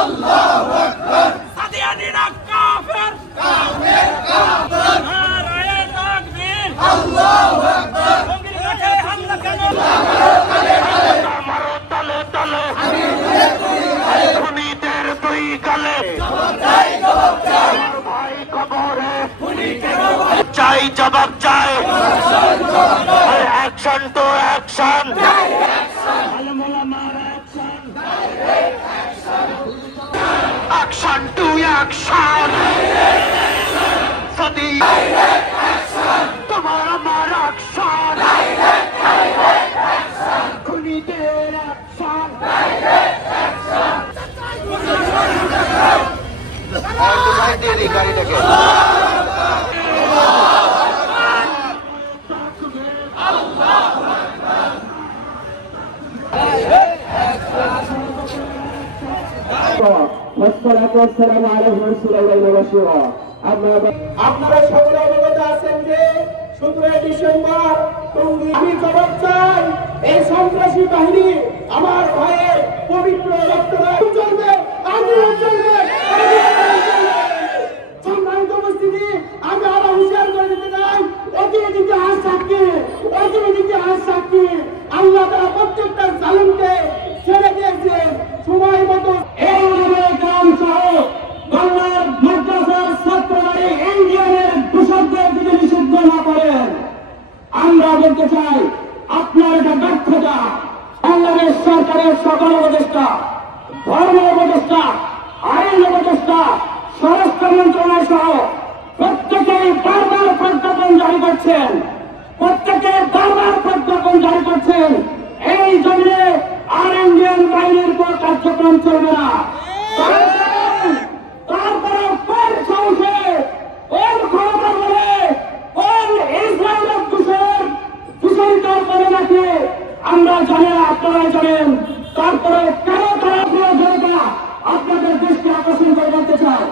আল্লাহু আকবার। সাদিয়ানিরা কাফের, কাফের কাফের। নারায়ে তাকবীর, আল্লাহু আকবার। জঙ্গির কাছে হামলা কেন? আমারও তলে তলে খুনিদের দুই গালে জবাব চাই ভাই কবরে খুনিকে কবর চাই জবাব চাই জবাব চাই। Action to action action to action সদি তোমার আমার অ্যাকশন খুনিদের অ্যাকশন দিয়ে দিই গাড়িটাকে আপনারা সকলে অবগত আছেন যে 17 ডিসেম্বর টঙ্গী জবাব চাই। এই সন্ত্রাসী বাহিনী আমার ভাইয়ের পবিত্র রক্ত চলবে, আন্দোলন চলবে। সম্মানিত উপস্থিতি, আমি আরো হুঁশিয়ার করে দিতে চাই, অতিরিক্ত ইতিহাস সাক্ষী, অতিরিক্ত ইতিহাস সাক্ষী। আল্লাহ তাআলা প্রত্যেকটা জালিমকে ছেড়ে দিয়েছেন সময় মতো। এই গ্রাম সহ বাংলার মাদ্রাসার ছাত্রবাড়ি ইন্ডিয়ানের দূষকদের যদি নিষিদ্ধ না করেন, আমরা বলতে চাই আপনার এটা ব্যর্থতা। বাংলাদেশ সরকারের সকল উপদেষ্টা, ধর্ম উপদেষ্টা, আইন উপদেষ্টা, স্বরাষ্ট্র মন্ত্রণালয় সহ প্রত্যেকেই বারবার প্রজ্ঞাপন জারি করছেন, এই জমিনে আর ইন্ডিয়ান বাহিনীর কোন কার্যক্রম চলবে না। তারপরে কোন সাহসে, কোন ক্ষমতা বলে, কোন ইসরায়েলের দূষণিত করে নাকি আমরা জানি না, আপনারা জানেন। তারপরে কেন তারা প্রিয় জনতা আপনাদের দৃষ্টি আকর্ষণ করে বলতে চায়।